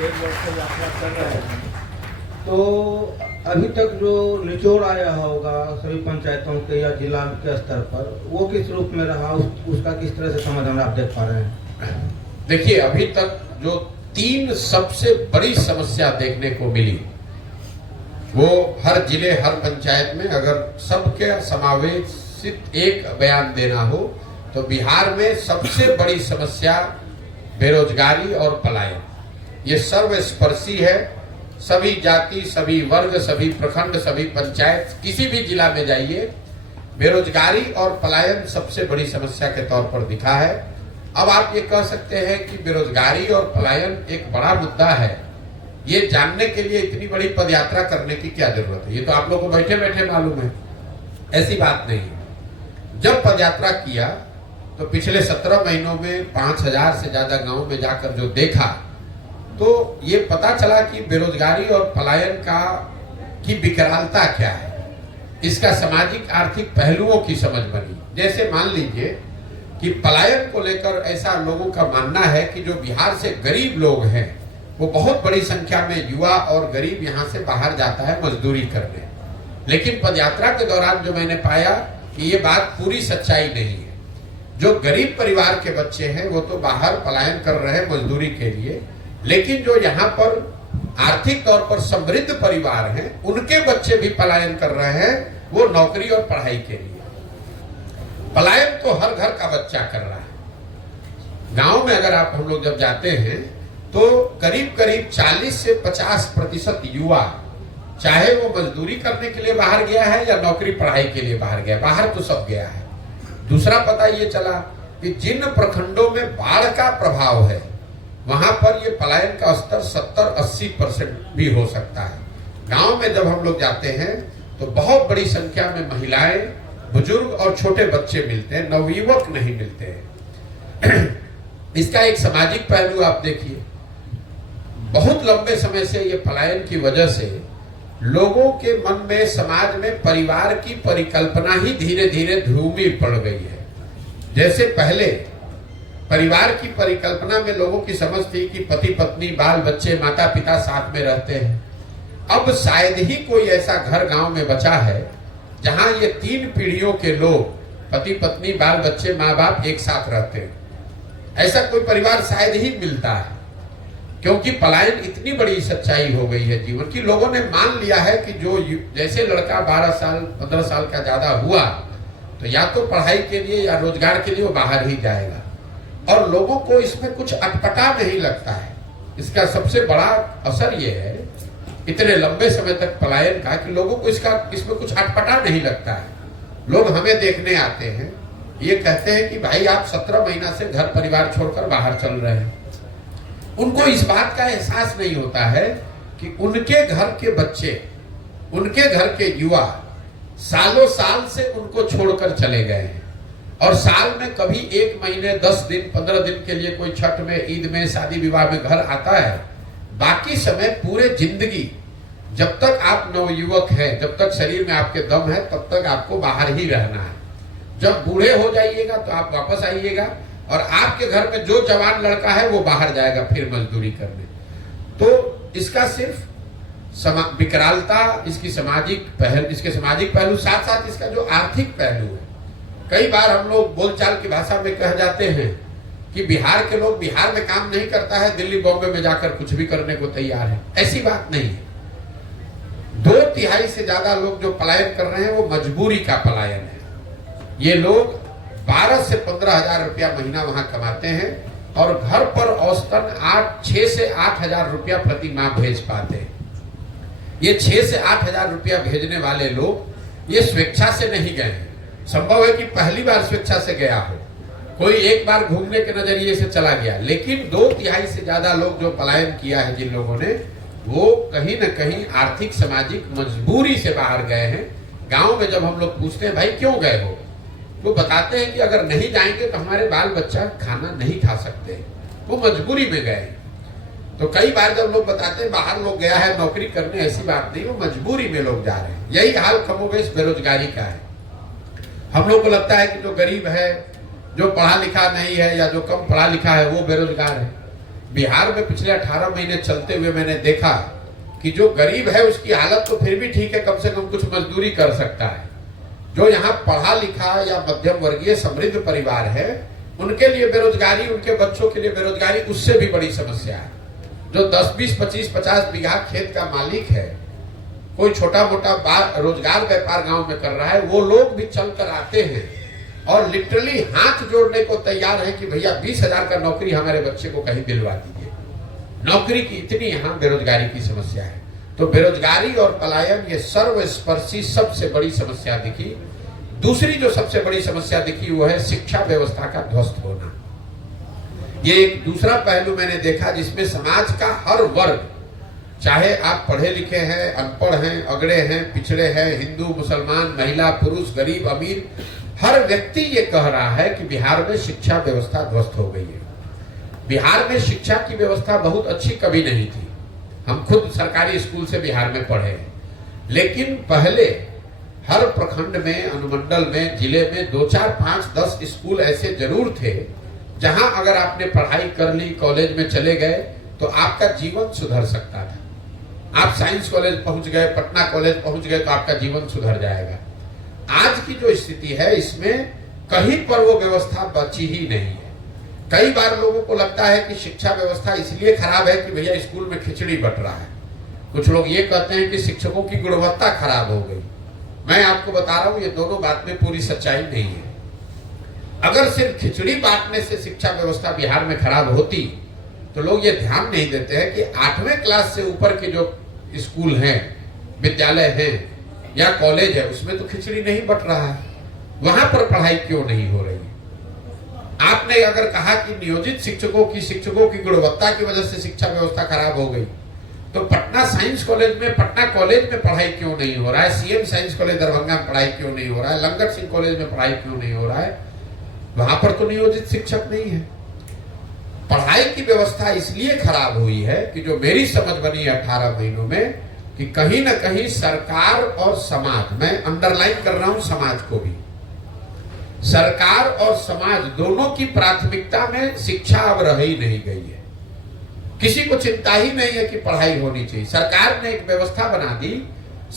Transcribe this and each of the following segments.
1 वर्ष से यात्रा कर रहे हैं, तो अभी तक जो निचोड़ आया होगा सभी पंचायतों के या जिला के स्तर पर, वो किस रूप में रहा, उसका किस तरह से समाधान आप देख पा रहे हैं? देखिए, अभी तक जो 3 सबसे बड़ी समस्या देखने को मिली, वो हर जिले हर पंचायत में अगर सबके समावेशित एक बयान देना हो तो बिहार में सबसे बड़ी समस्या बेरोजगारी और पलायन। ये सर्वस्पर्शी है। सभी जाति, सभी वर्ग, सभी प्रखंड, सभी पंचायत, किसी भी जिला में जाइए, बेरोजगारी और पलायन सबसे बड़ी समस्या के तौर पर दिखा है। अब आप ये कह सकते हैं कि बेरोजगारी और पलायन एक बड़ा मुद्दा है, ये जानने के लिए इतनी बड़ी पदयात्रा करने की क्या जरूरत है? ये तो आप लोगों को बैठे बैठे मालूम है। ऐसी बात नहीं है। जब पदयात्रा किया तो पिछले 17 महीनों में 5000 से ज्यादा गांव में जाकर जो देखा, तो ये पता चला कि बेरोजगारी और पलायन की विकरालता क्या है, इसका सामाजिक आर्थिक पहलुओं की समझ बनी। जैसे मान लीजिए कि पलायन को लेकर ऐसा लोगों का मानना है कि जो बिहार से गरीब लोग हैं, वो बहुत बड़ी संख्या में युवा और गरीब यहाँ से बाहर जाता है मजदूरी करने। लेकिन पदयात्रा के दौरान जो मैंने पाया कि ये बात पूरी सच्चाई नहीं है। जो गरीब परिवार के बच्चे हैं वो तो बाहर पलायन कर रहे हैं मजदूरी के लिए, लेकिन जो यहाँ पर आर्थिक तौर पर समृद्ध परिवार हैं, उनके बच्चे भी पलायन कर रहे हैं, वो नौकरी और पढ़ाई के लिए। पलायन तो हर घर का बच्चा कर रहा है। गांव में अगर आप हम लोग जब जाते हैं तो करीब करीब 40 से 50% युवा, चाहे वो मजदूरी करने के लिए बाहर गया है या नौकरी पढ़ाई के लिए बाहर गया, बाहर तो सब गया है। दूसरा पता ये चला कि जिन प्रखंडों में बाढ़ का प्रभाव है, वहां पर ये पलायन का स्तर 70-80% भी हो सकता है। गांव में जब हम लोग जाते हैं तो बहुत बड़ी संख्या में महिलाएं, बुजुर्ग और छोटे बच्चे मिलते हैं, नवयुवक नहीं मिलते हैं। इसका एक सामाजिक पहलू आप देखिए। बहुत लंबे समय से ये पलायन की वजह से लोगों के मन में, समाज में परिवार की परिकल्पना ही धीरे धीरे ध्रुवी पड़ गई है। जैसे पहले परिवार की परिकल्पना में लोगों की समझ थी कि पति पत्नी, बाल बच्चे, माता पिता साथ में रहते हैं। अब शायद ही कोई ऐसा घर गांव में बचा है जहां ये 3 पीढ़ियों के लोग, पति पत्नी, बाल बच्चे, माँ बाप एक साथ रहते हैं। ऐसा कोई परिवार शायद ही मिलता है, क्योंकि पलायन इतनी बड़ी सच्चाई हो गई है जीवन की। लोगों ने मान लिया है कि जो जैसे लड़का 12 साल 15 साल का ज्यादा हुआ तो या तो पढ़ाई के लिए या रोजगार के लिए वो बाहर ही जाएगा, और लोगों को इसमें कुछ अटपटा नहीं लगता है। इसका सबसे बड़ा असर ये है इतने लंबे समय तक पलायन का, कि लोगों को इसमें कुछ अटपटा नहीं लगता है। लोग हमें देखने आते हैं, ये कहते हैं कि भाई आप 17 महीना से घर परिवार छोड़कर बाहर चल रहे हैं। उनको इस बात का एहसास नहीं होता है कि उनके घर के बच्चे, उनके घर के युवा सालों साल से उनको छोड़कर चले गए हैं, और साल में कभी 1 महीने 10 दिन 15 दिन के लिए कोई छठ में, ईद में, शादी विवाह में घर आता है। बाकी समय पूरे जिंदगी, जब तक आप नवयुवक हैं, जब तक शरीर में आपके दम है, तब तक आपको बाहर ही रहना है। जब बूढ़े हो जाइएगा तो आप वापस आइएगा, और आपके घर में जो जवान लड़का है वो बाहर जाएगा फिर मजदूरी करने। तो इसका सिर्फ विकरालता, इसके सामाजिक पहलू, साथ साथ इसका जो आर्थिक पहलू है। कई बार हम लोग बोलचाल की भाषा में कह जाते हैं कि बिहार के लोग बिहार में काम नहीं करता है, दिल्ली बॉम्बे में जाकर कुछ भी करने को तैयार है। ऐसी बात नहीं है। 2/3 से ज्यादा लोग जो पलायन कर रहे हैं वो मजबूरी का पलायन है। ये लोग 12 से 15 हजार रुपया महीना वहां कमाते हैं, और घर पर औसतन 6 से 8 हजार रुपया प्रति माह भेज पाते हैं। ये 6 से 8 हजार रुपया भेजने वाले लोग ये स्वेच्छा से नहीं गए हैं। संभव है कि पहली बार स्वेच्छा से गया हो, कोई एक बार घूमने के नजरिए से चला गया, लेकिन 2/3 से ज्यादा लोग जो पलायन किया है जिन लोगों ने, वो कहीं न कहीं आर्थिक सामाजिक मजबूरी से बाहर गए हैं। गांव में जब हम लोग पूछते हैं भाई क्यों गए हो, वो बताते हैं कि अगर नहीं जाएंगे तो हमारे बाल बच्चा खाना नहीं खा सकते, वो मजबूरी में गए। तो कई बार जब लोग बताते हैं बाहर लोग गया है नौकरी करने, ऐसी बात नहीं, वो मजबूरी में लोग जा रहे हैं। यही हाल कमोबेश बेरोजगारी का है। हम लोग को लगता है कि जो गरीब है, जो पढ़ा लिखा नहीं है या जो कम पढ़ा लिखा है, वो बेरोजगार है। बिहार में पिछले 18 महीने चलते हुए मैंने देखा कि जो गरीब है उसकी हालत तो फिर भी ठीक है, कम से कम कुछ मजदूरी कर सकता है। जो यहाँ पढ़ा लिखा या मध्यम वर्गीय समृद्ध परिवार है, उनके लिए बेरोजगारी, उनके बच्चों के लिए बेरोजगारी उससे भी बड़ी समस्या है। जो 10, 20, 25, 50 बीघा खेत का मालिक है, कोई छोटा मोटा रोजगार व्यापार गांव में कर रहा है, वो लोग भी चल कर आते हैं और लिटरली हाथ जोड़ने को तैयार है कि भैया 20,000 का नौकरी हमारे बच्चे को कहीं दिलवा दीजिए। नौकरी की इतनी यहाँ बेरोजगारी की समस्या है। तो बेरोजगारी और पलायन ये सर्वस्पर्शी सबसे बड़ी समस्या दिखी। दूसरी जो सबसे बड़ी समस्या दिखी वो है शिक्षा व्यवस्था का ध्वस्त होना। ये एक दूसरा पहलू मैंने देखा जिसमें समाज का हर वर्ग, चाहे आप पढ़े लिखे हैं, अनपढ़ हैं, अगड़े हैं, पिछड़े हैं, हिंदू, मुसलमान, महिला, पुरुष, गरीब, अमीर, हर व्यक्ति ये कह रहा है कि बिहार में शिक्षा व्यवस्था ध्वस्त हो गई है। बिहार में शिक्षा की व्यवस्था बहुत अच्छी कभी नहीं थी। हम खुद सरकारी स्कूल से बिहार में पढ़े, लेकिन पहले हर प्रखंड में, अनुमंडल में, जिले में 2, 4, 5, 10 स्कूल ऐसे जरूर थे जहां अगर आपने पढ़ाई कर ली, कॉलेज में चले गए तो आपका जीवन सुधर सकता था। आप साइंस कॉलेज पहुंच गए, पटना कॉलेज पहुंच गए तो आपका जीवन सुधर जाएगा। आज की जो स्थिति है इसमें कहीं पर वो व्यवस्था बची ही नहीं है। कई बार लोगों को लगता है कि शिक्षा व्यवस्था इसलिए खराब है कि भैया स्कूल में खिचड़ी बट रहा है। कुछ लोग ये कहते हैं कि शिक्षकों की गुणवत्ता खराब हो गई। मैं आपको बता रहा हूं ये दोनों बात में पूरी सच्चाई नहीं है। अगर सिर्फ खिचड़ी बांटने से शिक्षा व्यवस्था बिहार में खराब होती तो लोग ये ध्यान नहीं देते हैं कि 8वें क्लास से ऊपर के जो स्कूल हैं, विद्यालय हैं या कॉलेज है, उसमें तो खिचड़ी नहीं बट रहा है। वहां पर पढ़ाई क्यों नहीं हो रही? आपने अगर कहा कि नियोजित शिक्षकों की गुणवत्ता की वजह से शिक्षा व्यवस्था खराब हो गई, तो पटना साइंस कॉलेज में, पटना कॉलेज में पढ़ाई क्यों नहीं हो रहा है? सीएम साइंस कॉलेज दरभंगा में पढ़ाई क्यों नहीं हो रहा है? लंगर सिंह कॉलेज में पढ़ाई क्यों नहीं हो रहा है? वहां पर तो नियोजित शिक्षक नहीं है। पढ़ाई की व्यवस्था इसलिए खराब हुई है कि जो मेरी समझ बनी 18 महीनों में, कि कहीं ना कहीं सरकार और समाज, मैं अंडरलाइन कर रहा हूं समाज को भी, सरकार और समाज दोनों की प्राथमिकता में शिक्षा अब रह ही नहीं गई है। किसी को चिंता ही नहीं है कि पढ़ाई होनी चाहिए। सरकार ने एक व्यवस्था बना दी,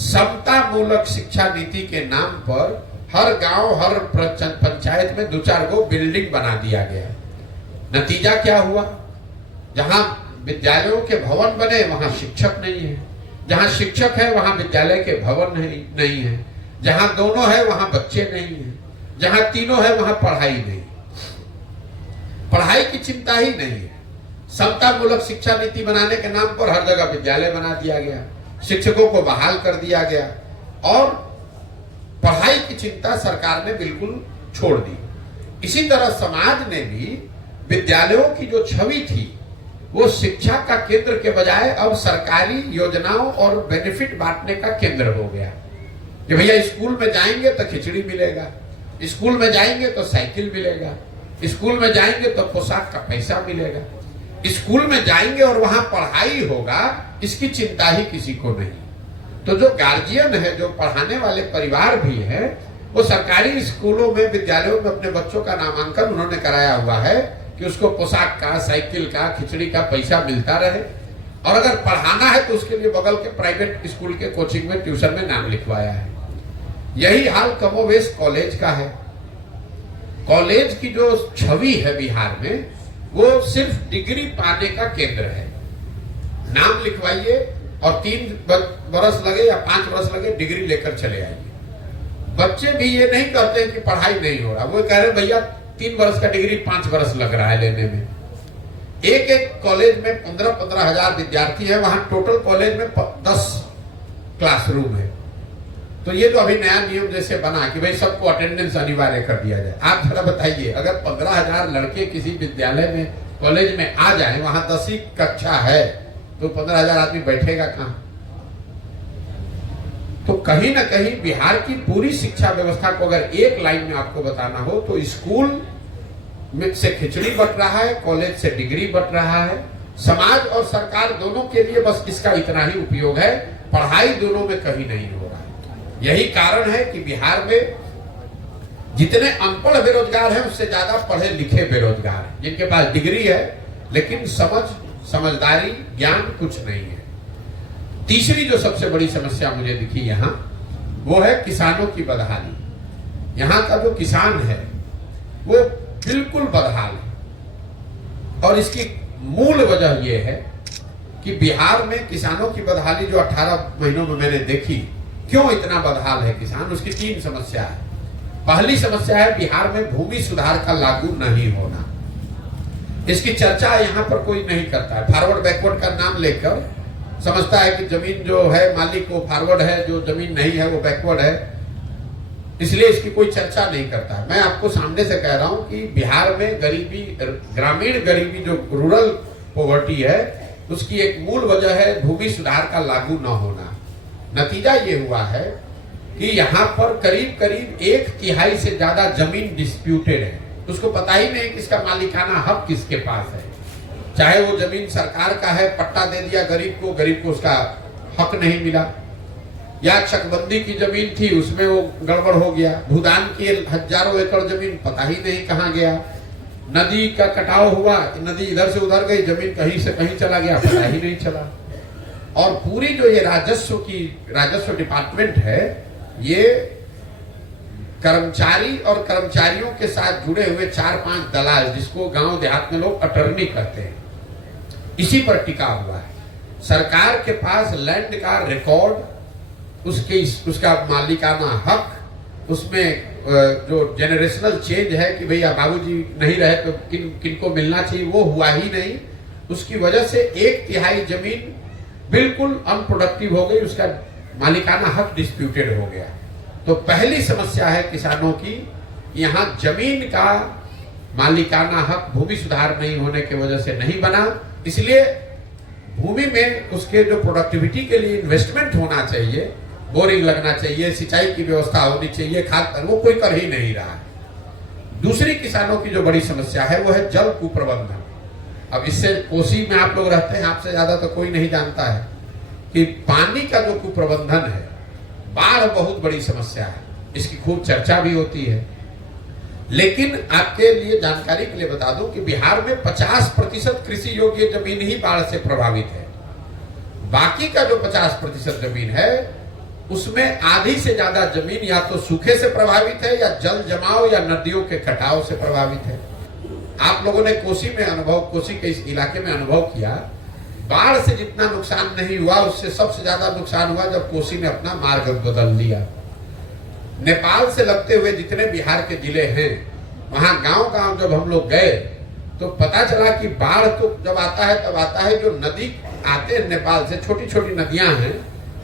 समता मूलक शिक्षा नीति के नाम पर हर गांव, हर पंचायत में 2-4 गो बिल्डिंग बना दिया गया। नतीजा क्या हुआ? जहां विद्यालयों के भवन बने वहां शिक्षक नहीं है, जहां शिक्षक है वहां विद्यालय के भवन नहीं है, जहां दोनों है वहां बच्चे नहीं है, जहां तीनों है वहां पढ़ाई नहीं। पढ़ाई की चिंता ही नहीं है। समता मूलक शिक्षा नीति बनाने के नाम पर हर जगह विद्यालय बना दिया गया, शिक्षकों को बहाल कर दिया गया और पढ़ाई की चिंता सरकार ने बिल्कुल छोड़ दी। इसी तरह समाज ने भी विद्यालयों की जो छवि थी वो शिक्षा का केंद्र के बजाय अब सरकारी योजनाओं और बेनिफिट बांटने का केंद्र हो गया कि भैया स्कूल में जाएंगे तो खिचड़ी मिलेगा, स्कूल में जाएंगे तो साइकिल मिलेगा, स्कूल में जाएंगे तो पोशाक का पैसा मिलेगा, स्कूल में जाएंगे और वहां पढ़ाई होगा, इसकी चिंता ही किसी को नहीं। तो जो गार्जियन है, जो पढ़ाने वाले परिवार भी है, वो सरकारी स्कूलों में, विद्यालयों में अपने बच्चों का नामांकन उन्होंने कराया हुआ है कि उसको पोशाक का, साइकिल का, खिचड़ी का पैसा मिलता रहे। और अगर पढ़ाना है तो उसके लिए बगल के प्राइवेट स्कूल के कोचिंग में, ट्यूशन में नाम लिखवाया है। यही हाल कमोवेश कॉलेज का है। कॉलेज की जो छवि है बिहार में, वो सिर्फ डिग्री पाने का केंद्र है। नाम लिखवाइए और 3 बरस लगे या 5 बरस लगे, डिग्री लेकर चले आइए। बच्चे भी ये नहीं कहते हैं कि पढ़ाई नहीं हो रहा, वो कह रहे भैया 3 बरस का डिग्री 5 बरस लग रहा है लेने में। एक कॉलेज में 15-15 हजार विद्यार्थी है, वहां टोटल कॉलेज में 10 क्लासरूम है। तो ये जो अभी नया नियम जैसे बना कि भाई सबको अटेंडेंस अनिवार्य कर दिया जाए, आप जरा बताइए, अगर 15,000 लड़के किसी विद्यालय में, कॉलेज में आ जाए, वहां 10वीं कक्षा है, तो 15,000 आदमी बैठेगा कहां? तो कहीं ना कहीं बिहार की पूरी शिक्षा व्यवस्था को अगर एक लाइन में आपको बताना हो तो स्कूल में से खिचड़ी बट रहा है, कॉलेज से डिग्री बट रहा है। समाज और सरकार दोनों के लिए बस इसका इतना ही उपयोग है, पढ़ाई दोनों में कहीं नहीं हो रहा है। यही कारण है कि बिहार में जितने अनपढ़ बेरोजगार हैं उससे ज्यादा पढ़े लिखे बेरोजगार हैं, जिनके पास डिग्री है लेकिन समझ समझदारी, ज्ञान कुछ नहीं है। तीसरी जो सबसे बड़ी समस्या मुझे दिखी यहाँ, वो है किसानों की बदहाली। यहाँ का जो किसान है वो बिल्कुल बदहाल है और इसकी मूल वजह यह है कि बिहार में किसानों की बदहाली जो 18 महीनों में मैंने देखी, क्यों इतना बदहाल है किसान, उसकी 3 समस्या है। पहली समस्या है बिहार में भूमि सुधार का लागू नहीं होना। इसकी चर्चा यहाँ पर कोई नहीं करता है। फॉरवर्ड बैकवर्ड का नाम लेकर समझता है कि जमीन जो है मालिक वो फॉरवर्ड है, जो जमीन नहीं है वो बैकवर्ड है, इसलिए इसकी कोई चर्चा नहीं करता है। मैं आपको सामने से कह रहा हूं कि बिहार में गरीबी, ग्रामीण गरीबी जो रूरल पॉवर्टी है, उसकी एक मूल वजह है भूमि सुधार का लागू न होना। नतीजा ये हुआ है कि यहाँ पर करीब करीब 1/3 से ज्यादा जमीन डिस्प्यूटेड है। उसको पता ही नहीं कि इसका मालिकाना हक किसके पास है। चाहे वो जमीन सरकार का है, पट्टा दे दिया गरीब को उसका हक नहीं मिला, या चकबंदी की जमीन थी उसमें वो गड़बड़ हो गया, भूदान की हजारों एकड़ जमीन पता ही नहीं कहाँ गया, नदी का कटाव हुआ, नदी इधर से उधर गई, जमीन कहीं से कहीं चला गया, पता ही नहीं चला। और पूरी जो ये राजस्व डिपार्टमेंट है, ये कर्मचारी और कर्मचारियों के साथ जुड़े हुए 4-5 दलाल, जिसको गांव देहात में लोग अटर्नी कहते हैं, इसी पर टिका हुआ है। सरकार के पास लैंड का रिकॉर्ड, उसका मालिकाना हक, उसमें जो जेनरेशनल चेंज है कि भैया बाबूजी नहीं रहे तो किनको मिलना चाहिए, वो हुआ ही नहीं। उसकी वजह से 1/3 जमीन बिल्कुल अनप्रोडक्टिव हो गई, उसका मालिकाना हक डिस्प्यूटेड हो गया। तो पहली समस्या है किसानों की, यहाँ जमीन का मालिकाना हक भूमि सुधार नहीं होने की वजह से नहीं बना, इसलिए भूमि में उसके जो प्रोडक्टिविटी के लिए इन्वेस्टमेंट होना चाहिए, बोरिंग लगना चाहिए, सिंचाई की व्यवस्था होनी चाहिए, खाद, वो कोई कर ही नहीं रहा है। दूसरी किसानों की जो बड़ी समस्या है वो है जल कुप्रबंधन। अब इससे कोसी में आप लोग रहते हैं, आपसे ज्यादा तो कोई नहीं जानता है कि पानी का जो कुप्रबंधन है, बाढ़ बहुत बड़ी समस्या है, इसकी खूब चर्चा भी होती है। लेकिन आपके लिए जानकारी के लिए बता दूं कि बिहार में 50% कृषि योग्य जमीन ही बाढ़ से प्रभावित है। बाकी का जो 50% जमीन है, उसमें आधी से ज्यादा जमीन या तो सूखे से प्रभावित है, या जल जमाव या नदियों के कटाव से प्रभावित है। आप लोगों ने कोसी के इस इलाके में अनुभव किया, बाढ़ से जितना नुकसान नहीं हुआ, उससे सबसे ज्यादा नुकसान हुआ जब कोसी ने अपना मार्ग बदल लिया। नेपाल से लगते हुए जितने बिहार के जिले हैं, वहां गांव जब हम लोग गए तो पता चला कि बाढ़ तो जब आता है तब आता है, जो नदी आते हैं नेपाल से, छोटी छोटी नदियां हैं,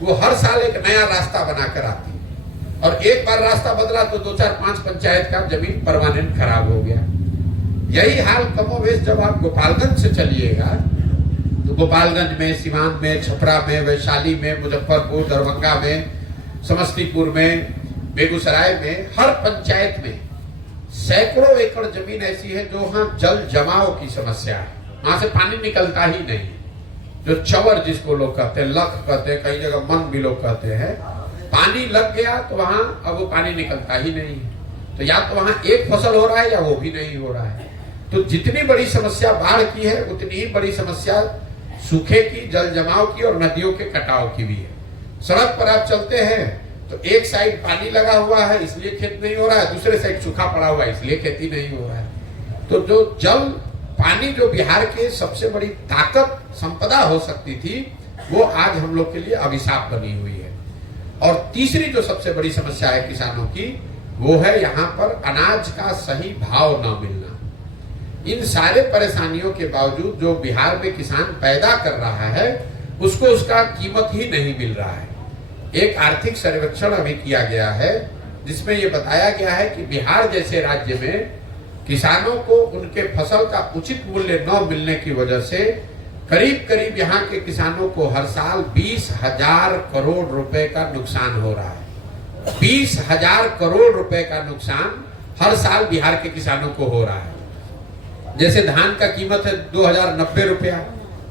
वो हर साल एक नया रास्ता बनाकर आती है। और एक बार रास्ता बदला तो 2-4-5 पंचायत का जमीन परमानेंट खराब हो गया। यही हाल कमोवेश जब आप गोपालगंज से चलिएगा, तो गोपालगंज में, सिवान में, छपरा में, वैशाली में, मुजफ्फरपुर, दरभंगा में, समस्तीपुर में, बेगूसराय में, हर पंचायत में सैकड़ों एकड़ जमीन ऐसी है जो वहां जल जमाव की समस्या है, वहां से पानी निकलता ही नहीं। जो चवर जिसको लोग कहते हैं, लख कहते हैं, कई जगह मन भी लोग कहते हैं, पानी लग गया तो वहां अब वो पानी निकलता ही नहीं है। तो या तो वहां एक फसल हो रहा है या वो भी नहीं हो रहा है। तो जितनी बड़ी समस्या बाढ़ की है, उतनी ही बड़ी समस्या सूखे की, जल जमाव की और नदियों के कटाव की भी है। सड़क पर आप चलते हैं तो एक साइड पानी लगा हुआ है इसलिए खेत नहीं हो रहा है, दूसरे साइड सूखा पड़ा हुआ है इसलिए खेती नहीं हो रहा है। तो जो जल पानी जो बिहार के सबसे बड़ी ताकत संपदा हो सकती थी, वो आज हम लोग के लिए अभिशाप बनी हुई है। और तीसरी जो सबसे बड़ी समस्या है किसानों की, वो है यहाँ पर अनाज का सही भाव न मिलना। इन सारे परेशानियों के बावजूद जो बिहार में किसान पैदा कर रहा है, उसको उसका कीमत ही नहीं मिल रहा है। एक आर्थिक सर्वेक्षण अभी किया गया है जिसमें यह बताया गया है कि बिहार जैसे राज्य में किसानों को उनके फसल का उचित मूल्य न मिलने की वजह से करीब करीब यहाँ के किसानों को हर साल 20,000 करोड़ रुपए का नुकसान हो रहा है। 20,000 करोड़ रुपए का नुकसान हर साल बिहार के किसानों को हो रहा है। जैसे धान का कीमत है 2,090 रुपया,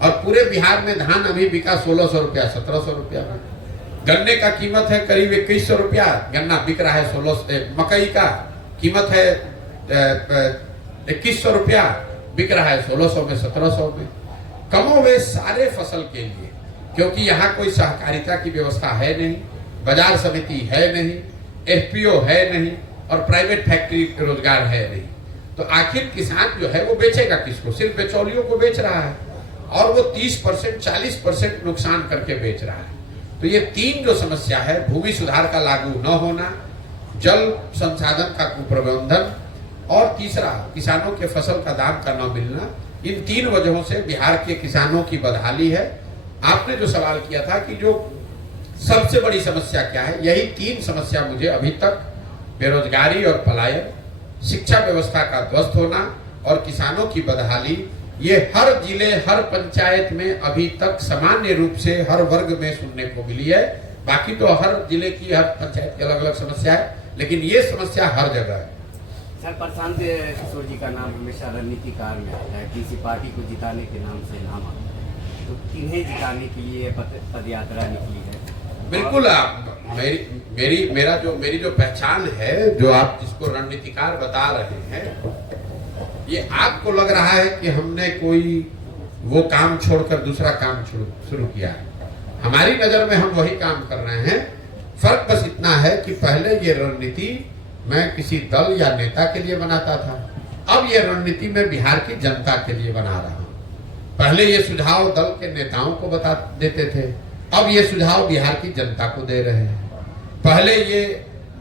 और पूरे बिहार में धान अभी बिका 1,600 रुपया, 1,700 रुपया में। गन्ने का कीमत है करीब 2,100 रुपया, गन्ना बिक रहा है 1600। मकई का कीमत है 2,100 रुपया, बिक रहा है 1,600 में, 1,700 में। कमोवेश सारे फसल के लिए, क्योंकि यहाँ कोई सहकारिता की व्यवस्था है नहीं, बाजार समिति है नहीं, एफपीओ है नहीं और प्राइवेट फैक्ट्री रोजगार है नहीं, तो आखिर किसान जो है वो बेचेगा किसको? सिर्फ बिचौलियों को बेच रहा है और वो 30% 40% नुकसान करके बेच रहा है। तो ये तीन जो समस्या है, भूमि सुधार का लागू न होना, जल संसाधन का कुप्रबंधन और तीसरा किसानों के फसल का दाम का न मिलना, इन तीन वजहों से बिहार के किसानों की बदहाली है। आपने जो सवाल किया था कि जो सबसे बड़ी समस्या क्या है, यही तीन समस्या मुझे अभी तक, बेरोजगारी और पलायन, शिक्षा व्यवस्था का ध्वस्त होना और किसानों की बदहाली, ये हर जिले हर पंचायत में अभी तक सामान्य रूप से हर वर्ग में सुनने को मिली है। बाकी तो हर जिले की हर पंचायत की अलग अलग समस्या है, लेकिन ये समस्या हर जगह है। सर, प्रशांत किशोर जी का नाम हमेशा रणनीतिकार में आता है, किसी पार्टी को जिताने के नाम से नाम आता है, तो किन्हें जिताने के लिए पद यात्रा निकली है? बिल्कुल, आप मेरी जो पहचान है, जो आप जिसको रणनीतिकार बता रहे हैं, ये आपको लग रहा है कि हमने कोई वो काम छोड़कर दूसरा काम शुरू किया है। हमारी नजर में हम वही काम कर रहे हैं। फर्क बस इतना है कि पहले ये रणनीति मैं किसी दल या नेता के लिए बनाता था, अब ये रणनीति मैं बिहार की जनता के लिए बना रहा हूं। पहले ये सुझाव दल के नेताओं को बता देते थे, अब ये सुझाव बिहार की जनता को दे रहे हैं। पहले ये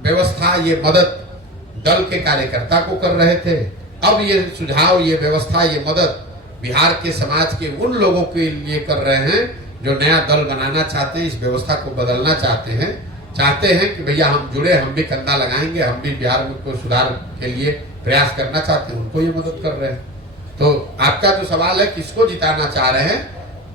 व्यवस्था, ये मदद दल के कार्यकर्ता को कर रहे थे, अब ये सुझाव, ये व्यवस्था, ये मदद बिहार के समाज के उन लोगों के लिए कर रहे हैं जो नया दल बनाना चाहते हैं, इस व्यवस्था को बदलना चाहते हैं कि भैया हम जुड़े, हम भी कंधा लगाएंगे, हम भी बिहार में को सुधार के लिए प्रयास करना चाहते हैं, उनको ये मदद कर रहे हैं। तो आपका जो सवाल है किसको जिताना चाह रहे हैं,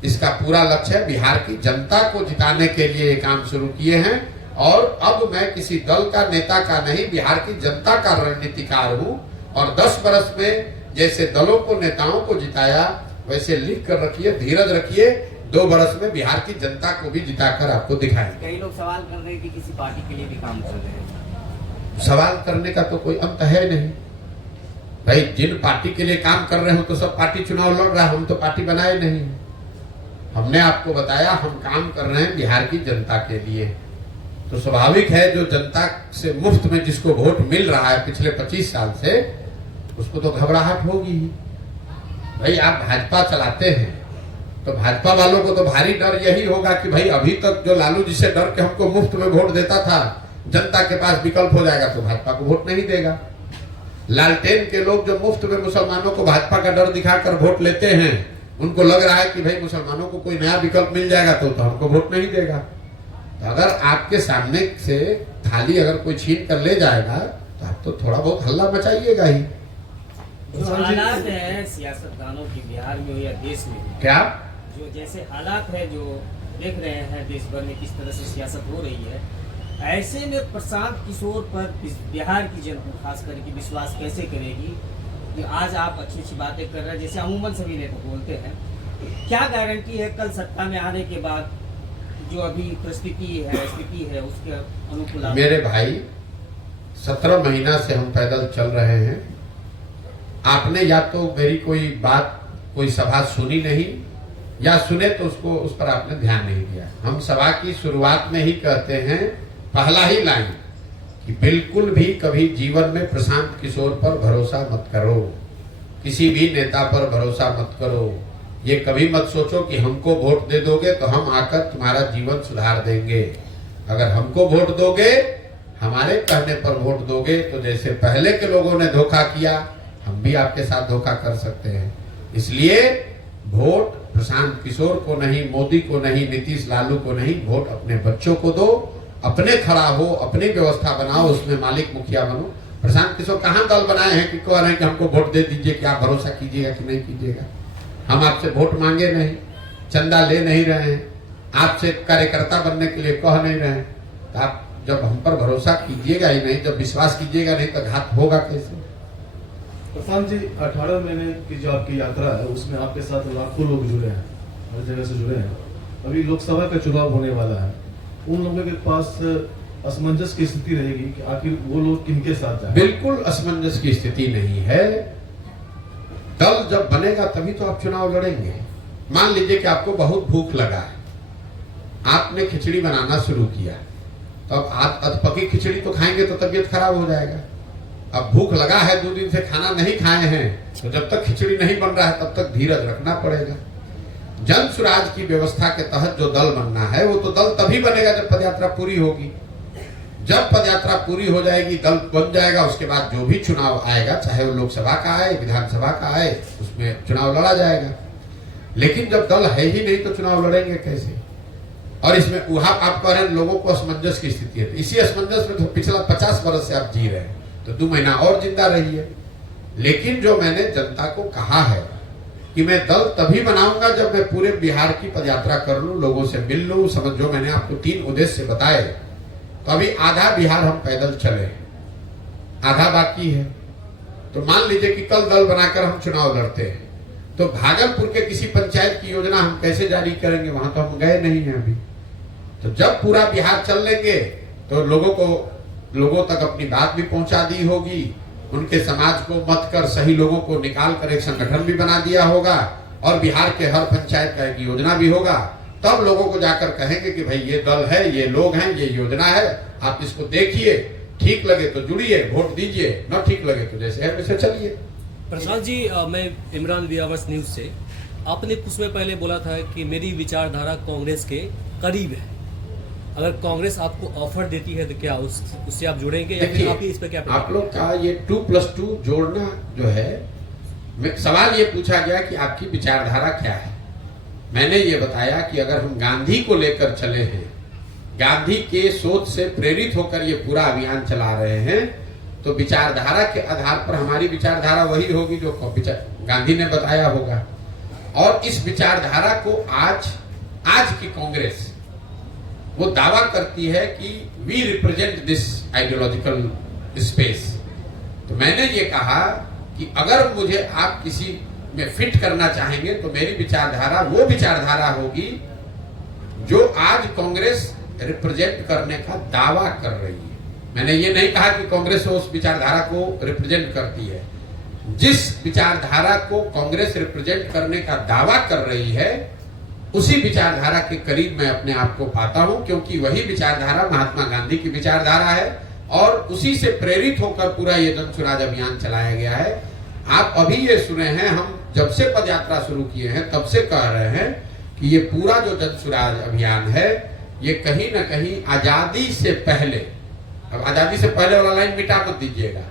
इसका पूरा लक्ष्य है बिहार की जनता को जिताने के लिए ये काम शुरू किए हैं। और अब मैं किसी दल का नेता का नहीं, बिहार की जनता का रणनीतिकार हूँ। और 10 बरस में जैसे दलों को, नेताओं को जिताया, वैसे लिख कर रखिए, धीरज रखिए, 2 बरस में बिहार की जनता को भी जिताकर आपको दिखाएंगे। कई लोग सवाल कर रहे हैं कि किसी पार्टी के लिए भी काम कर रहे हैं। सवाल करने का तो कोई अंत है नहीं भाई, जिन पार्टी के लिए काम कर रहे हो तो सब पार्टी चुनाव लड़ रहा है, हम तो पार्टी बनाए नहीं। हमने आपको बताया हम काम कर रहे हैं बिहार की जनता के लिए, तो स्वाभाविक है जो जनता से मुफ्त में जिसको वोट मिल रहा है पिछले 25 साल से, उसको तो घबराहट होगी भाई। आप भाजपा चलाते हैं तो भाजपा वालों को तो भारी डर यही होगा कि भाई अभी तक जो लालू जी से डर के हमको मुफ्त में वोट देता था, जनता के पास विकल्प हो जाएगा तो भाजपा को वोट नहीं देगा। लालटेन के लोग जो मुफ्त में मुसलमानों को भाजपा का डर दिखाकर वोट लेते हैं, उनको लग रहा है कि भाई मुसलमानों को कोई नया विकल्प मिल जाएगा तो हमको वोट नहीं देगा। तो अगर आपके सामने से थाली अगर कोई छीन कर ले जाएगा तो आप तो थोड़ा बहुत हल्ला मचाइएगा ही। जो हालात है सियासतदानों की बिहार में हो या देश में, क्या जो जैसे हालात है जो देख रहे हैं देश भर में किस तरह से सियासत हो रही है, ऐसे में प्रशांत किशोर पर बिहार की जनता खास करके विश्वास कैसे करेगी कि आज आप अच्छी अच्छी बातें कर रहे हैं, जैसे अमूमन सभी लोग बोलते हैं, क्या गारंटी है कल सत्ता में आने के बाद जो अभी स्थिति है उसके अनुकूल? मेरे भाई 17 महीना से हम पैदल चल रहे हैं। आपने या तो मेरी कोई बात, कोई सभा सुनी नहीं, या सुने तो उसको उस पर आपने ध्यान नहीं दिया। हम सभा की शुरुआत में ही कहते हैं, पहला ही लाइन, कि बिल्कुल भी कभी जीवन में प्रशांत किशोर पर भरोसा मत करो, किसी भी नेता पर भरोसा मत करो। ये कभी मत सोचो कि हमको वोट दे दोगे तो हम आकर तुम्हारा जीवन सुधार देंगे। अगर हमको वोट दोगे, हमारे कहने पर वोट दोगे, तो जैसे पहले के लोगों ने धोखा किया, हम भी आपके साथ धोखा कर सकते हैं। इसलिए वोट प्रशांत किशोर को नहीं, मोदी को नहीं, नीतीश लालू को नहीं, वोट अपने बच्चों को दो, अपने खड़ा हो, अपनी व्यवस्था बनाओ, उसमें मालिक मुखिया बनो। प्रशांत किशोर कहाँ दल बनाए हैं कि कह रहे हैं कि हमको वोट दे दीजिए, कि आप भरोसा कीजिएगा कि नहीं कीजिएगा। हम आपसे वोट मांगे नहीं, चंदा ले नहीं रहे हैं, आपसे कार्यकर्ता बनने के लिए कह नहीं रहे हैं। तो आप जब हम पर भरोसा कीजिएगा ही नहीं, जब विश्वास कीजिएगा नहीं, तो घात होगा कैसे? प्रशांत जी, 18 महीने की जो आपकी यात्रा है उसमें आपके साथ लाखों लोग जुड़े हैं, हर जगह से जुड़े हैं। अभी लोकसभा का चुनाव होने वाला है, उन लोगों के पास असमंजस की स्थिति रहेगी कि आखिर वो लोग किनके साथ जाएं? बिल्कुल असमंजस की स्थिति नहीं है। दल जब बनेगा तभी तो आप चुनाव लड़ेंगे। मान लीजिए कि आपको बहुत भूख लगा है, आपने खिचड़ी बनाना शुरू किया, तो अब आप अधपकी खिचड़ी तो खाएंगे तो तबीयत खराब हो जाएगा। अब भूख लगा है, 2 दिन से खाना नहीं खाए हैं, तो जब तक खिचड़ी नहीं बन रहा है तब तक धीरज रखना पड़ेगा। जन सुराज की व्यवस्था के तहत जो दल बनना है वो तो दल तभी बनेगा जब पदयात्रा पूरी होगी। जब पदयात्रा पूरी हो जाएगी, दल बन जाएगा, उसके बाद जो भी चुनाव आएगा, चाहे वो लोकसभा का आए, विधानसभा का आए, उसमें चुनाव लड़ा जाएगा। लेकिन जब दल है ही नहीं तो चुनाव लड़ेंगे कैसे? और इसमें वहां आप कह रहे हैं लोगों को असमंजस की स्थिति है, इसी असमंजस में तो पिछला 50 वर्ष से आप जी रहे हैं, तो 2 महीना और जिंदा रहिए। लेकिन जो मैंने जनता को कहा है कि मैं दल तभी बनाऊंगा जब मैं पूरे बिहार की पदयात्रा कर लूं, लोगों से मिल लूं, समझ, जो मैंने आपको 3 उद्देश्य बताए, तो अभी आधा बिहार हम पैदल चले, आधा बाकी है। तो मान लीजिए कि कल दल बनाकर हम चुनाव लड़ते हैं, तो भागलपुर के किसी पंचायत की योजना हम कैसे जारी करेंगे? वहां तो हम गए नहीं हैं अभी। तो जब पूरा बिहार चल लेंगे तो लोगों तक अपनी बात भी पहुंचा दी होगी, उनके समाज को मत कर सही लोगों को निकाल कर एक संगठन भी बना दिया होगा, और बिहार के हर पंचायत का एक योजना भी होगा। तब लोगों को जाकर कहेंगे कि भाई ये दल है, ये लोग हैं, ये योजना है, आप इसको देखिए, ठीक लगे तो जुड़िए, वोट दीजिए, न ठीक लगे तो जैसे है वैसे चलिए। प्रशांत जी, मैं इमरान व्यावर्स न्यूज से, आपने कुछ समय पहले बोला था कि मेरी विचारधारा कांग्रेस के करीब है। अगर कांग्रेस आपको ऑफर देती है तो क्या उससे आप जुड़ेंगे या फिर आप इस पे क्या? आप लोग का ये 2+2 जोड़ना जो है, सवाल ये पूछा गया कि आपकी विचारधारा क्या है। मैंने ये बताया कि अगर हम गांधी को लेकर चले हैं, गांधी के सोच से प्रेरित होकर ये पूरा अभियान चला रहे हैं, तो विचारधारा के आधार पर हमारी विचारधारा वही होगी जो गांधी ने बताया होगा। और इस विचारधारा को आज की कांग्रेस वो दावा करती है कि we represent this ideological space. तो मैंने ये कहा कि अगर मुझे आप किसी में फिट करना चाहेंगे तो मेरी विचारधारा वो विचारधारा होगी जो आज कांग्रेस रिप्रेजेंट करने का दावा कर रही है। मैंने ये नहीं कहा कि कांग्रेस उस विचारधारा को रिप्रेजेंट करती है। जिस विचारधारा को कांग्रेस रिप्रेजेंट करने का दावा कर रही है उसी विचारधारा के करीब मैं अपने आप को पाता हूं, क्योंकि वही विचारधारा महात्मा गांधी की विचारधारा है और उसी से प्रेरित होकर पूरा ये जन स्वराज अभियान चलाया गया है। आप अभी ये सुने हैं, हम जब से पदयात्रा शुरू किए हैं तब से कह रहे हैं कि ये पूरा जो जन स्वराज अभियान है ये कहीं ना कहीं आजादी से पहले, अब आजादी से पहले वाला लाइन मिटा मत दीजिएगा,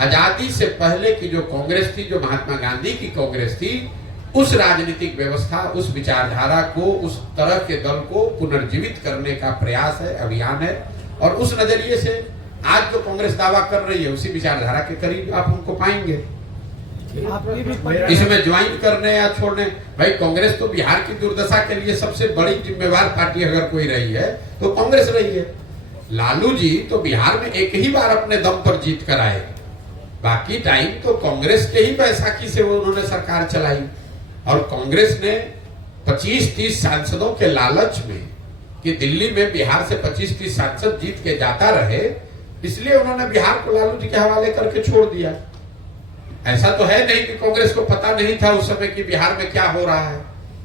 आजादी से पहले की जो कांग्रेस थी, जो महात्मा गांधी की कांग्रेस थी, उस राजनीतिक व्यवस्था, उस विचारधारा को, उस तरह के दल को पुनर्जीवित करने का प्रयास है, अभियान है। और उस नजरिए से आज जो कांग्रेस दावा कर रही है उसी विचारधारा के करीब आप उनको पाएंगे। इसमें ज्वाइन करने या छोड़ने, भाई कांग्रेस तो बिहार की दुर्दशा के लिए सबसे बड़ी जिम्मेवार पार्टी अगर कोई रही है तो कांग्रेस रही है। लालू जी तो बिहार में एक ही बार अपने दम पर जीत कर आए, बाकी टाइम तो कांग्रेस के ही बैसाखी से वो उन्होंने सरकार चलाई। और कांग्रेस ने 25-30 सांसदों के लालच में कि दिल्ली में बिहार से 25-30 सांसद जीत के जाता रहे, इसलिए उन्होंने बिहार को लालू जी के हवाले करके छोड़ दिया। ऐसा तो है नहीं कि कांग्रेस को पता नहीं था उस समय कि बिहार में क्या हो रहा है,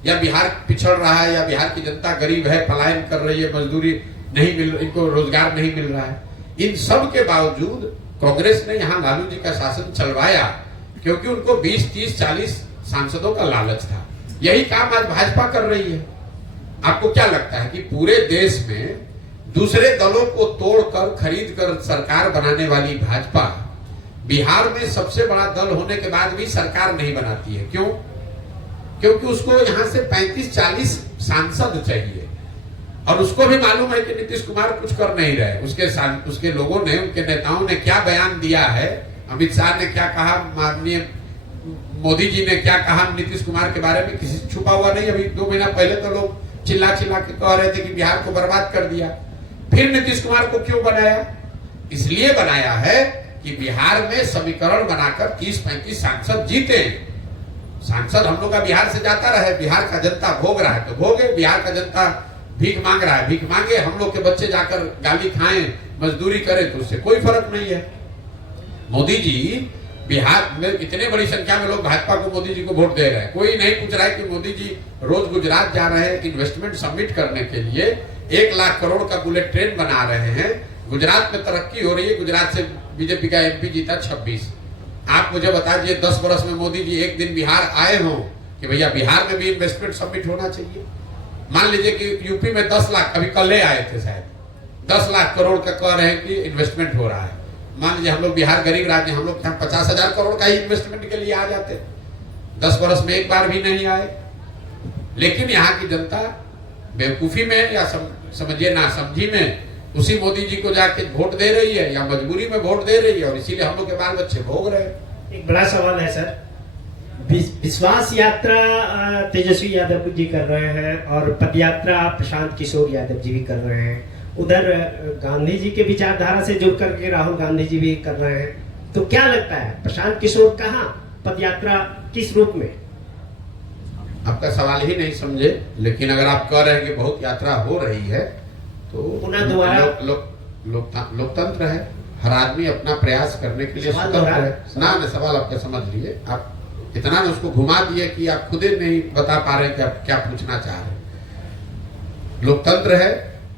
या बिहार पिछड़ रहा है, या बिहार की जनता गरीब है, पलायन कर रही है, मजदूरी नहीं मिल, इनको रोजगार नहीं मिल रहा है। इन सब के बावजूद कांग्रेस ने यहाँ लालू जी का शासन चलवाया क्योंकि उनको 20-30-40 सांसदों का लालच था। यही काम आज भाजपा कर रही है। आपको क्या लगता है कि पूरे देश में दूसरे दलों को तोड़कर खरीद कर सरकार बनाने वाली भाजपा बिहार में सबसे बड़ा दल होने के बाद भी सरकार नहीं बनाती है? क्यों? क्योंकि उसको यहां से 35-40 सांसद चाहिए और उसको भी मालूम है कि नीतीश कुमार कुछ कर नहीं रहे। उसके लोगों ने, उनके नेताओं ने क्या बयान दिया है, अमित शाह ने क्या कहा, माननीय मोदी जी ने क्या कहा नीतीश कुमार के बारे में, किसी से छुपा हुआ नहीं। अभी 2 महीना पहले तो लोग चिल्ला चिल्ला के कह रहे थे कि बिहार को बर्बाद कर दिया। फिर नीतीश कुमार को क्यों बनाया? इसलिए बनाया है कि बिहार में समीकरण बनाकर 30-35 सांसद जीते। सांसद हम लोग का बिहार से जाता रहे, बिहार का जनता भोग रहा है तो भोगे, बिहार का जनता भीख मांग रहा है, भीख मांगे, हम लोग के बच्चे जाकर गाली खाएं, मजदूरी करें, तो उससे कोई फर्क नहीं है। मोदी जी बिहार में इतने बड़ी संख्या में लोग भाजपा को, मोदी जी को वोट दे रहे हैं। कोई नहीं पूछ रहा है कि मोदी जी रोज गुजरात जा रहे हैं इन्वेस्टमेंट सबमिट करने के लिए, 1 लाख करोड़ का बुलेट ट्रेन बना रहे हैं। गुजरात में तरक्की हो रही है। गुजरात से बीजेपी का एमपी जीता 26। आप मुझे बता दीजिए 10 वर्ष में मोदी जी एक दिन बिहार आए हों कि भैया बिहार में भी इन्वेस्टमेंट सबमिट होना चाहिए। मान लीजिए कि यूपी में 10 लाख, अभी कल आए थे शायद, 10 लाख करोड़ का कह रहे हैं कि इन्वेस्टमेंट हो रहा है। मान लीजिए हम लोग बिहार गरीब राज्य, हम लोग 50,000 करोड़ का ही इन्वेस्टमेंट के लिए आ जाते, 10 वर्ष में एक बार भी नहीं आए। लेकिन यहाँ की जनता बेवकूफी में या समझिए ना समझी में उसी मोदी जी को जाके वोट दे रही है या मजबूरी में वोट दे रही है, और इसीलिए हम लोग के बाल बच्चे भोग रहे हैं। एक बड़ा सवाल है सर, विश्वास यात्रा तेजस्वी यादव जी कर रहे हैं और पदयात्रा प्रशांत किशोर यादव जी भी कर रहे हैं। उधर गांधी जी के विचारधारा से जुड़ करके राहुल गांधी जी भी कर रहे हैं। तो क्या लगता है प्रशांत किशोर कहाँ, पदयात्रा किस रूप में? आपका सवाल ही नहीं समझे, लेकिन अगर आप कह रहे हैं कि बहुत यात्रा हो रही है तो पुनः दोबारा लोकतंत्र है, हर आदमी अपना प्रयास करने के लिए स्वतंत्र है। ना सवाल आपका समझ लिए, आप इतना ना उसको घुमा दिए कि आप खुद ही नहीं बता पा रहे कि आप क्या पूछना चाह रहे हैं। लोकतंत्र है,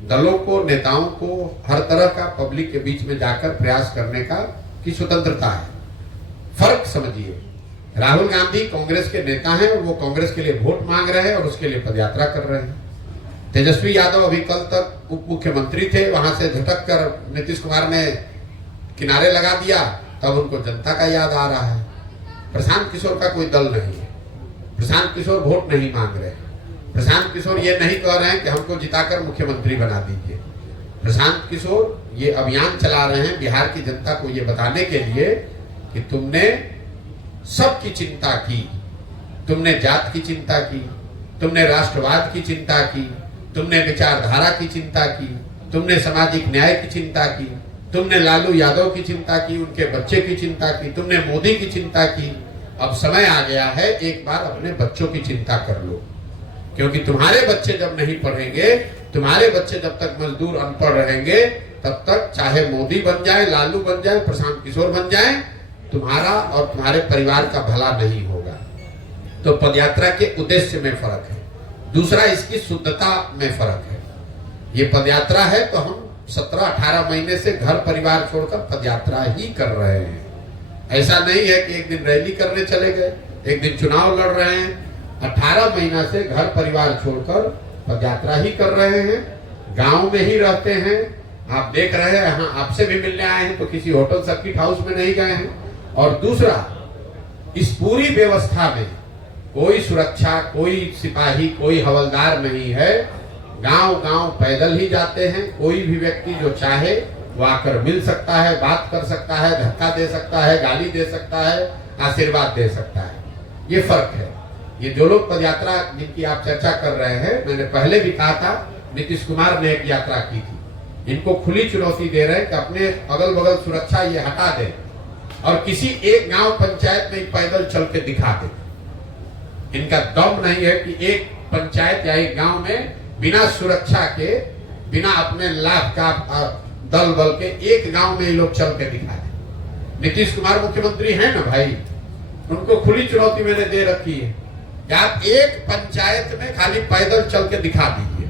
दलों को, नेताओं को हर तरह का पब्लिक के बीच में जाकर प्रयास करने का की स्वतंत्रता है। फर्क समझिए, राहुल गांधी कांग्रेस के नेता हैं और वो कांग्रेस के लिए वोट मांग रहे हैं और उसके लिए पदयात्रा कर रहे हैं। तेजस्वी यादव अभी कल तक उप मुख्यमंत्री थे, वहां से झटक कर नीतीश कुमार ने किनारे लगा दिया, तब उनको जनता का याद आ रहा है। प्रशांत किशोर का कोई दल नहीं है, प्रशांत किशोर वोट नहीं मांग रहे हैं, प्रशांत किशोर ये नहीं कह रहे हैं कि हमको जिताकर मुख्यमंत्री बना दीजिए। प्रशांत किशोर ये अभियान चला रहे हैं बिहार की जनता को ये बताने के लिए कि तुमने सबकी चिंता की, तुमने जात की चिंता की, तुमने राष्ट्रवाद की चिंता की, तुमने विचारधारा की चिंता की, तुमने सामाजिक न्याय की चिंता की, तुमने लालू यादव की चिंता की, उनके बच्चे की चिंता की, तुमने मोदी की चिंता की। अब समय आ गया है, एक बार अपने बच्चों की चिंता कर लो, क्योंकि तुम्हारे बच्चे जब नहीं पढ़ेंगे, तुम्हारे बच्चे जब तक मजदूर अनपढ़ रहेंगे, तब तक चाहे मोदी बन जाए, लालू बन जाए, प्रशांत किशोर बन जाए, तुम्हारा और तुम्हारे परिवार का भला नहीं होगा। तो पदयात्रा के उद्देश्य में फर्क है। दूसरा, इसकी शुद्धता में फर्क है। ये पदयात्रा है तो हम 17-18 महीने से घर परिवार छोड़कर पदयात्रा ही कर रहे हैं। ऐसा नहीं है कि एक दिन रैली करने चले गए, एक दिन चुनाव लड़ रहे हैं। 18 महीना से घर परिवार छोड़कर पदयात्रा ही कर रहे हैं, गांव में ही रहते हैं। आप देख रहे हैं, हाँ आपसे भी मिलने आए हैं तो किसी होटल सर्किट हाउस में नहीं गए हैं। और दूसरा, इस पूरी व्यवस्था में कोई सुरक्षा, कोई सिपाही, कोई हवलदार नहीं है। गांव गांव पैदल ही जाते हैं। कोई भी व्यक्ति जो चाहे वो आकर मिल सकता है, बात कर सकता है, धक्का दे सकता है, गाली दे सकता है, आशीर्वाद दे सकता है। ये फर्क है। ये जो लोग पदयात्रा जिनकी आप चर्चा कर रहे हैं, मैंने पहले भी कहा था, नीतीश कुमार ने एक यात्रा की थी। इनको खुली चुनौती दे रहे हैं कि अपने अगल बगल सुरक्षा ये हटा दें और किसी एक गांव पंचायत में पैदल चल के दिखा दें। इनका दम नहीं है कि एक पंचायत या एक गांव में बिना सुरक्षा के, बिना अपने लाभ का दल बल के एक गांव में ये लोग चल के दिखा दें। नीतीश कुमार मुख्यमंत्री हैं ना भाई, उनको खुली चुनौती मैंने दे रखी है कि आप एक पंचायत में खाली पैदल चल के दिखा दीजिए।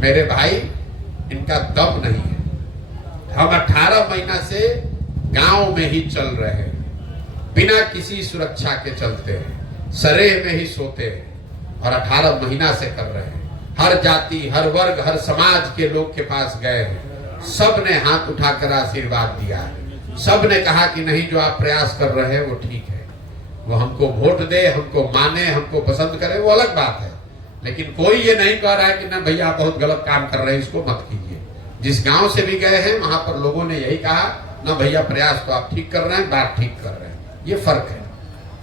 मेरे भाई, इनका दम नहीं है। हम 18 महीना से गांव में ही चल रहे हैं, बिना किसी सुरक्षा के चलते हैं, सरेह में ही सोते हैं और 18 महीना से कर रहे हैं। हर जाति, हर वर्ग, हर समाज के लोग के पास गए हैं। सब ने हाथ उठाकर आशीर्वाद दिया है। सब ने कहा कि नहीं, जो आप प्रयास कर रहे हैं वो ठीक है। वो हमको वोट दे, हमको माने, हमको पसंद करे, वो अलग बात है। लेकिन कोई ये नहीं कह रहा है कि ना भैया आप बहुत गलत काम कर रहे हैं, इसको मत कीजिए। जिस गांव से भी गए हैं वहां पर लोगों ने यही कहा, ना भैया प्रयास तो आप ठीक कर रहे हैं, बात ठीक कर रहे हैं। ये फर्क है।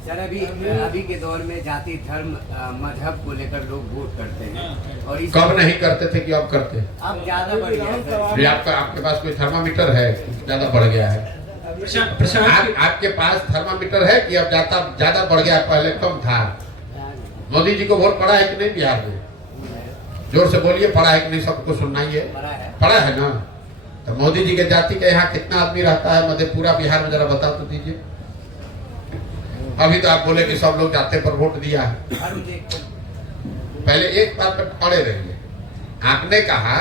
सर, अभी के दौर में जाति, धर्म, मजहब को लेकर लोग वोट करते हैं और कब नहीं करते थे कि अब करते हैं? अब ज्यादा बढ़ गया है। आपके पास कोई थर्मामीटर है? ज्यादा बढ़ गया है? आपके पास थर्मामीटर है कि अब ज्यादा बढ़ गया? पहले कम था। मोदी जी को वोट पड़ा है कि नहीं बिहार में? जोर से बोलिए, पड़ा है कि नहीं? सबको सुनना ही है। पड़ा है ना? तो मोदी जी के जाति के यहाँ कितना आदमी रहता है मधेपुरा बिहार में, जरा बता तो दीजिए। अभी तो आप बोले कि सब लोग जाते पर वोट दिया है। पहले एक बात पर अड़े रहिए। आपने कहा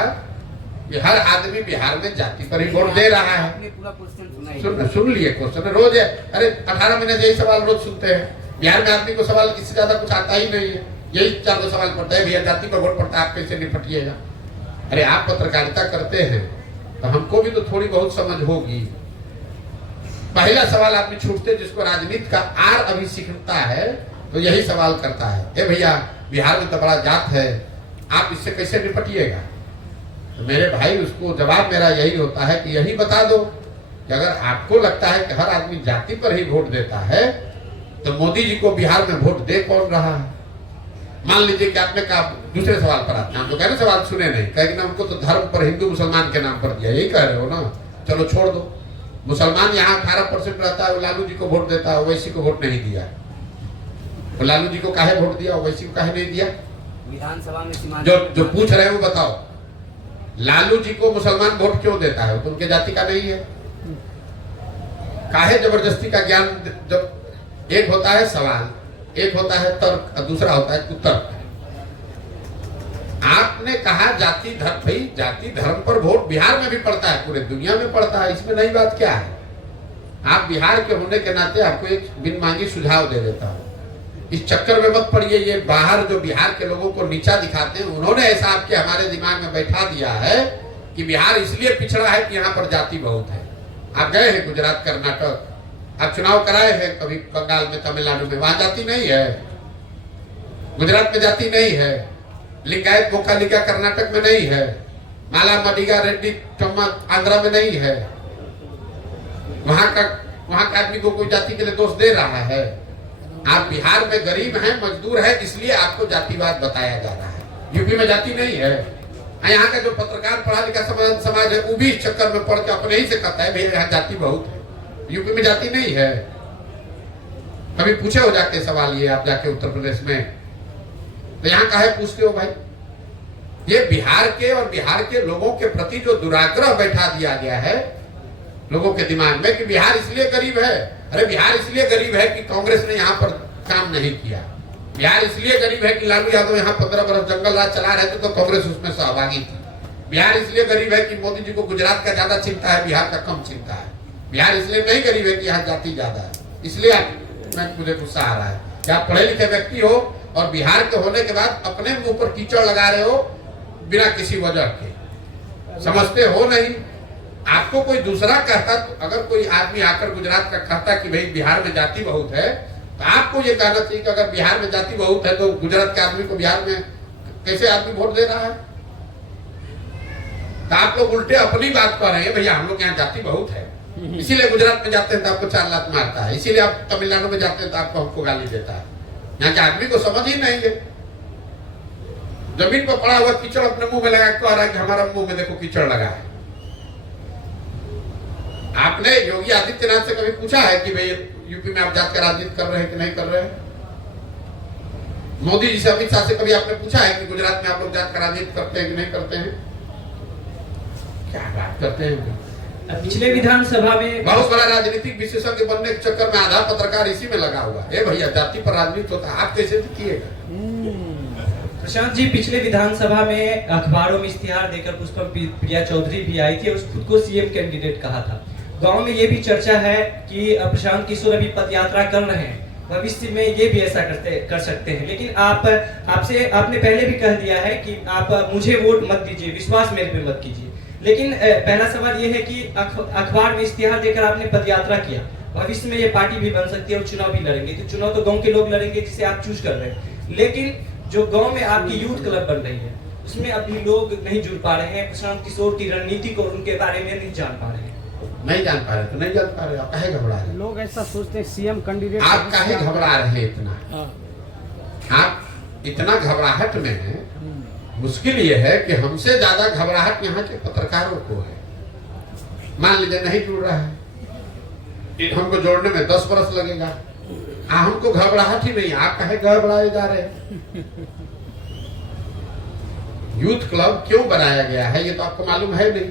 कि हर आदमी बिहार में जाति पर ही वोट दे रहा है। आपने पूरा क्वेश्चन सुन लिए क्वेश्चन, रोज है। अरे 18 महीने से यही सवाल रोज सुनते हैं। बिहार में आदमी को सवाल इससे ज्यादा कुछ आता ही नहीं है। यही 4 सवाल पड़ता है, भैया जाति पर वोट पड़ता है, आप कैसे निपटिएगा। अरे आप पत्रकारिता करते हैं तो हमको भी तो थोड़ी बहुत समझ होगी। पहला सवाल आदमी छूटते जिसको राजनीति का आर अभी सीखता है तो यही सवाल करता है, ए भैया बिहार में तो बड़ा जात है, आप इससे कैसे निपटिएगा। तो मेरे भाई उसको जवाब मेरा यही होता है कि यही बता दो कि अगर आपको लगता है कि हर आदमी जाति पर ही वोट देता है तो मोदी जी को बिहार में वोट दे कौन रहा है। मान लीजिए कि आपने कहा, दूसरे सवाल पर आते हैं, हम तो कह रहे सवाल सुने नहीं, कहेंगे ना हमको तो धर्म पर हिंदू मुसलमान के नाम पर दिया, यही कह रहे हो ना। चलो छोड़ दो, मुसलमान यहाँ 18% रहता है, वो लालू जी को वोट देता है, ओवैसी को वोट नहीं दिया। तो लालू जी को काहे वोट दिया, ओवैसी को काहे नहीं दिया। विधानसभा में जो पूछ रहे हैं वो बताओ, लालू जी को मुसलमान वोट क्यों देता है, वो तो उनके जाति का नहीं है। काहे जबरदस्ती का ज्ञान। जब एक होता है सवाल, एक होता है तर्क और दूसरा होता है कुतर्क। आपने कहा जाति धर्म, भाई जाति धर्म पर वोट बिहार में भी पड़ता है, पूरे दुनिया में पड़ता है, इसमें नई बात क्या है। आप बिहार के होने के नाते आपको एक बिन मांगी सुझाव दे देता हूं, इस चक्कर में मत पड़िए। ये बाहर जो बिहार के लोगों को नीचा दिखाते हैं, उन्होंने ऐसा आपके हमारे दिमाग में बैठा दिया है कि बिहार इसलिए पिछड़ा है कि यहाँ पर जाति बहुत है। आप गए हैं गुजरात, कर्नाटक, आप चुनाव कराए हैं कभी बंगाल में, तमिलनाडु में, वहां जाति नहीं है। गुजरात में जाति नहीं है। लिंगायत मोकालिका कर्नाटक में नहीं है। माला मडिगा रेड्डी टम्मा आंध्रा में नहीं है। वहां का आदमी को कोई जाति के लिए दोष दे रहा है। आप बिहार में गरीब हैं, मजदूर है, इसलिए आपको जातिवाद बताया जा रहा है। यूपी में जाति नहीं है। यहाँ का जो पत्रकार पढ़ा लिखा समाज है वो भी इस चक्कर में पढ़ के अपने ही से कहता है भैया यहाँ जाति बहुत है, यूपी में जाति नहीं है। कभी पूछे हो जाके सवाल ये आप जाके उत्तर प्रदेश में, तो यहाँ काहे पूछते हो भाई। ये बिहार के और बिहार के लोगों के प्रति जो दुराग्रह बैठा दिया गया है लोगों के दिमाग में कि बिहार इसलिए गरीब है। अरे बिहार इसलिए गरीब है कि कांग्रेस ने यहाँ पर काम नहीं किया। बिहार इसलिए गरीब है कि लालू यादव यहाँ 15 वर्ष जंगल राज चला रहे थे तो कांग्रेस उसमें सहभागी थी। बिहार इसलिए गरीब है कि मोदी जी को गुजरात का ज्यादा चिंता है, बिहार का कम चिंता है। बिहार इसलिए नहीं गरीब है कि यहाँ जाति ज्यादा है। इसलिए मुझे गुस्सा आ रहा है कि आप पढ़े लिखे व्यक्ति हो और बिहार के होने के बाद अपने मुंह पर कीचड़ लगा रहे हो बिना किसी वजह के। समझते हो नहीं। आपको कोई दूसरा कहता, तो अगर कोई आदमी आकर गुजरात का कहता कि भाई बिहार में जाति बहुत है, तो आपको ये कहना चाहिए कि अगर बिहार में जाति बहुत है तो गुजरात के आदमी को बिहार में कैसे आदमी वोट दे रहा है। तो आप लोग उल्टे अपनी बात कर रहे हैं, भैया हम लोग यहाँ जाति बहुत है इसीलिए गुजरात में जाते हैं तो आपको 4 लात मारता है, इसीलिए आप तमिलनाडु में जाते हैं तो आपको हमको गाली देता है। यहाँ के आदमी को समझ ही नहीं है। जमीन पर पड़ा हुआ कीचड़ अपने मुंह में लगा कह रहा है कि हमारा मुंह में देखो कीचड़ लगा है। आपने योगी आदित्यनाथ से कभी पूछा है कि भाई यूपी में आप जात का राजनीति कर रहे हैं कि नहीं कर रहे हैं? मोदी जी से, अमित शाह से कभी आपने पूछा है कि गुजरात में आप लोग जात का राजनीति करते हैं कि नहीं करते हैं? क्या बात करते हैं। पिछले विधानसभा में बहुत बड़ा राजनीतिक विशेषज्ञ बनने के चक्कर में आधा पत्रकार इसी में लगा हुआ है। भैया जाति पर राजनीति होता है, आप कैसे किएगा? प्रशांत जी, पिछले विधानसभा में अखबारों में इश्तिहार देकर पुष्पम प्रिया चौधरी भी आई थी और खुद को सीएम कैंडिडेट कहा था। गांव में ये भी चर्चा है कि प्रशांत किशोर अभी पद यात्रा कर रहे हैं, भविष्य में ये भी ऐसा कर सकते हैं। लेकिन आपने पहले भी कह दिया है कि आप मुझे वोट मत दीजिए, विश्वास मेरे पे मत कीजिए। लेकिन पहला सवाल ये है कि अखबार में इश्तिहार देकर आपने पद यात्रा किया, भविष्य में ये पार्टी भी बन सकती है और चुनाव भी लड़ेंगे। तो चुनाव तो गाँव के लोग लड़ेंगे जिसे आप चूज कर रहे हैं, लेकिन जो गांव में आपकी यूथ क्लब बन रही है उसमें अभी लोग नहीं जुड़ पा रहे हैं, प्रशांत किशोर की रणनीति को उनके बारे में नहीं जान पा रहे हैं। नहीं जान पा रहे तो नहीं जान पा रहे, आप काहे घबरा रहे? लोग ऐसा सोचते हैं सीएम कैंडिडेट। आप काहे घबरा रहे हैं इतना? आप इतना घबराहट में हैं। मुश्किल ये है कि हमसे ज्यादा घबराहट यहाँ के पत्रकारों को है। मान लीजिए नहीं जुड़ रहा है, हमको जोड़ने में 10 वर्ष लगेगा, हमको घबराहट ही नहीं। आप काहे घबराए जा रहे हैं? यूथ क्लब क्यों बनाया गया है ये तो आपको मालूम है नहीं।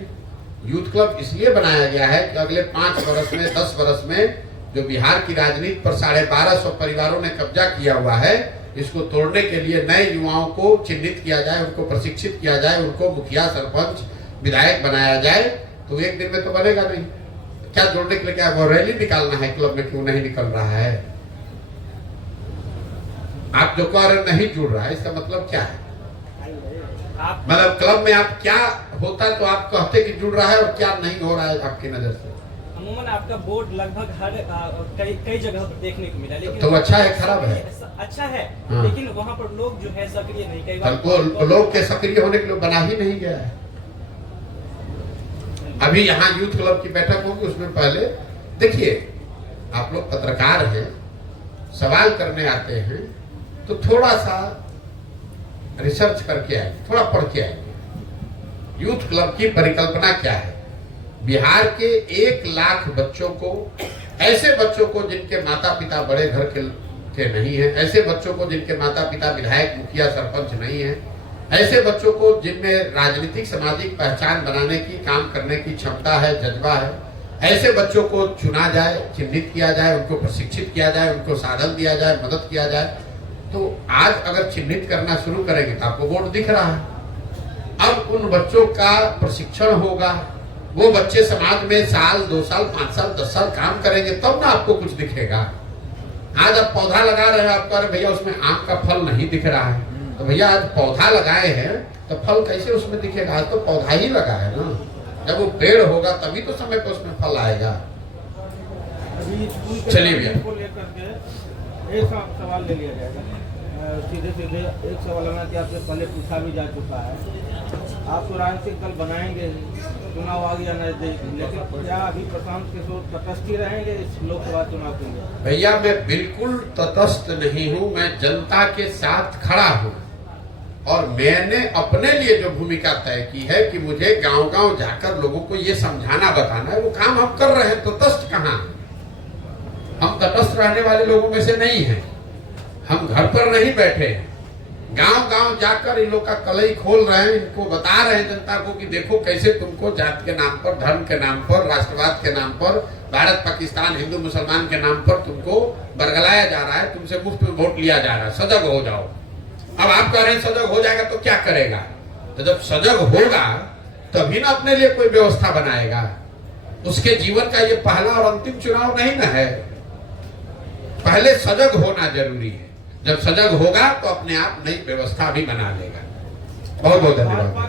यूथ क्लब इसलिए बनाया गया है कि अगले 5 वर्ष में 10 वर्ष में जो बिहार की राजनीति पर 1250 परिवारों ने कब्जा किया हुआ है, इसको तोड़ने के लिए नए युवाओं को चिन्हित किया जाए, उनको प्रशिक्षित किया जाए, उनको मुखिया, सरपंच, विधायक बनाया जाए। तो एक दिन में तो बनेगा नहीं। क्या जोड़ने के लिए क्या वो रैली निकालना है? क्लब में क्यों नहीं निकल रहा है? आप जो कह रहे नहीं जुड़ रहा है, इसका मतलब क्या है? मतलब क्लब में आप क्या होता तो आप कहते कि जुड़ रहा है, और क्या नहीं हो रहा है आपकी नजर से? अमूमन आपका बोर्ड लगभग हर कई जगह पर देखने को मिला, लेकिन तो अच्छा है, खराब है? अच्छा है, हाँ। लेकिन वहाँ पर लोग जो है सक्रिय नहीं, कई बार तो लोग के सक्रिय होने के लिए बना ही नहीं गया है। अभी यहाँ यूथ क्लब की बैठक होगी, उसमें पहले देखिए, आप लोग पत्रकार हैं, सवाल करने आते हैं, तो थोड़ा सा रिसर्च करके आएंगे, थोड़ा पढ़ के आएंगे। यूथ क्लब की परिकल्पना क्या है? बिहार के 1 लाख बच्चों को, ऐसे बच्चों को जिनके माता पिता बड़े घर के नहीं हैं, ऐसे बच्चों को जिनके माता पिता विधायक, मुखिया, सरपंच नहीं हैं, ऐसे बच्चों को जिनमें राजनीतिक सामाजिक पहचान बनाने की, काम करने की क्षमता है, जज्बा है, ऐसे बच्चों को चुना जाए, चिन्हित किया जाए, उनको प्रशिक्षित किया जाए, उनको साधन दिया जाए, मदद किया जाए। तो आज अगर चिन्हित करना शुरू करेंगे तो आपको बोर्ड दिख रहा है। अब उन बच्चों का प्रशिक्षण होगा, वो बच्चे समाज में साल, 2 साल, 5 साल, 10 साल काम करेंगे, तब ना आपको कुछ दिखेगा। आज आप पौधा लगा रहे हैं, आप कह रहे भैया उसमें आम का फल नहीं दिख रहा है, तो भैया आज पौधा लगाए हैं तो फल कैसे उसमें दिखेगा? आज तो पौधा ही लगा है ना। जब वो पेड़ होगा तभी तो समय पर उसमें फल आएगा। चलिए भैया, एक सवाल ले लिया जाएगा। सीधे एक सवाल है कि आपसे पहले पूछा भी जा चुका है, आप तो राजनीतिक दल बनाएंगे, चुनाव आ गया नजदीक, लेकिन क्या अभी प्रशांत किशोर तटस्थ ही रहेंगे इस लोकसभा चुनाव के लिए? भैया मैं बिल्कुल तटस्थ नहीं हूँ, मैं जनता के साथ खड़ा हूँ, और मैंने अपने लिए जो भूमिका तय की है कि मुझे गांव-गांव जाकर लोगों को ये समझाना, बताना है, वो काम हम कर रहे हैं। तटस्थ कहाँ? हम तटस्थ रहने वाले लोगों में से नहीं हैं। हम घर पर नहीं बैठे हैं, गांव-गांव जाकर इन लोग का कलई खोल रहे हैं, इनको बता रहे हैं जनता को कि देखो कैसे तुमको जात के नाम पर, धर्म के नाम पर, राष्ट्रवाद के नाम पर, भारत पाकिस्तान, हिंदू मुसलमान के नाम पर तुमको बरगलाया जा रहा है, तुमसे मुफ्त में वोट लिया जा रहा है, सजग हो जाओ। अब आप कह रहे हैं सजग हो जाएगा तो क्या करेगा? तो जब सजग होगा तभी ना अपने लिए कोई व्यवस्था बनाएगा। उसके जीवन का ये पहला और अंतिम चुनाव नहीं ना है। पहले सजग होना जरूरी है, जब सजग होगा तो अपने आप नई व्यवस्था भी बना लेगा। बहुत बहुत धन्यवाद।